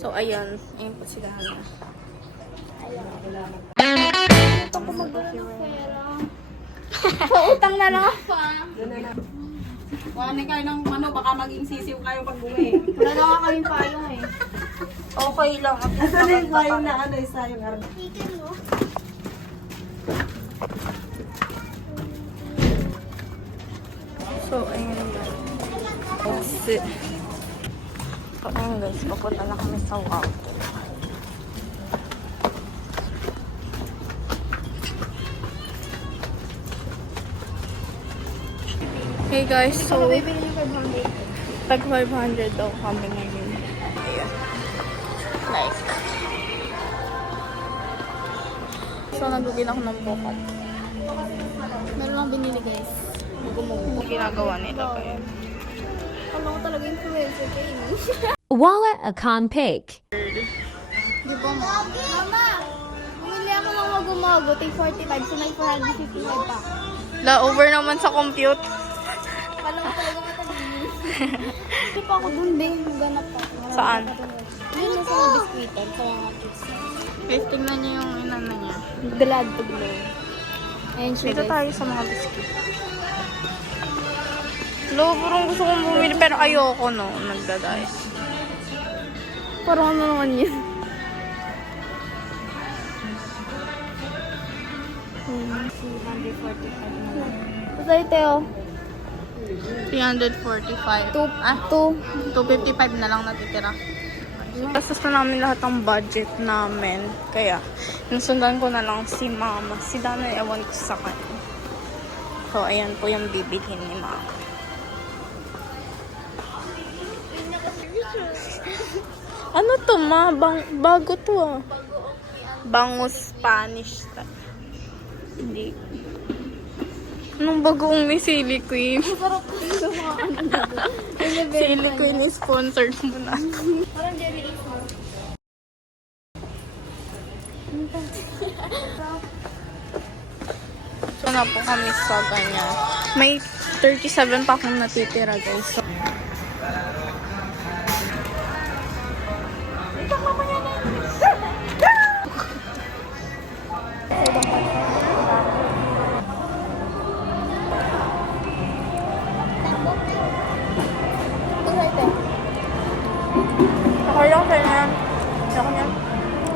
So, ayun. Ayun po sila. Ito ko magdala ng pera. Pautang na lang ako ah. Wala na kayo ng ano, baka maging sisiw kayo pag uwi. Wala na nga kaming payong eh. Okay lang. Asa na yung kayo na ano, isa yung arm. Chicken mo? So, ayun guys. Kasi, ayun guys, papunta na kami sa wow. Hey guys, so, Bibili niyo 500. tag 500 daw kami ngayon. Ayan. Like. So, nagugin ako ng bukong. Meron lang binili guys. Mugo-mugo. Ginagawa nila kaya. Alam ko talaga influencer kayo. Wallet a Cake. Di ba ma? Mama! Bumili ako ng magumago. Take 45. So may 455 pa. La-over naman sa compute. Kala mo talaga matalino. Hindi pa ako dun din. Ganap pa. Saan? Yun na sa mga biskwitan. Sa mga chips. Guys, tingnan niyo yung inano niya. Glad to glow. Ayan siya Dito guys. tayo sa mga biscuit. Lo, parang gusto kong bumili pero ayoko no. Nagdadiet. Parang ano naman yun. Basta ito yun. 345. 255 na lang natitira. Tapos na namin lahat ng budget namin. Kaya, nasundan ko na lang si mama. Si Dana, ewan ko sa kanya. So, ayan po yung bibilhin ni mama. Ano to, ma? Bago to, ah. Bangus Spanish. Hindi. Anong bagoong may sili queen? Sarap ko yung mga ano na doon. Sili queen is sponsored mo na. Parang jelly egg mo. So na po kami sa ganyan. May 37 pa akong natitira guys. So, okay lang sa'yo na yan. Ako yan.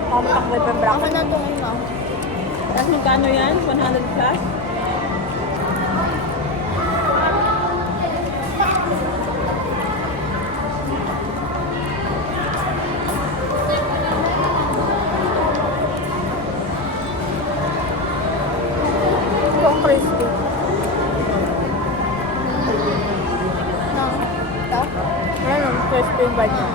Ako matakboy pa bra. Ako na itong ano. Tapos magkano yan? 100 plus? Ito ang crispy. No. Ito? Ayan, crispy ba niya?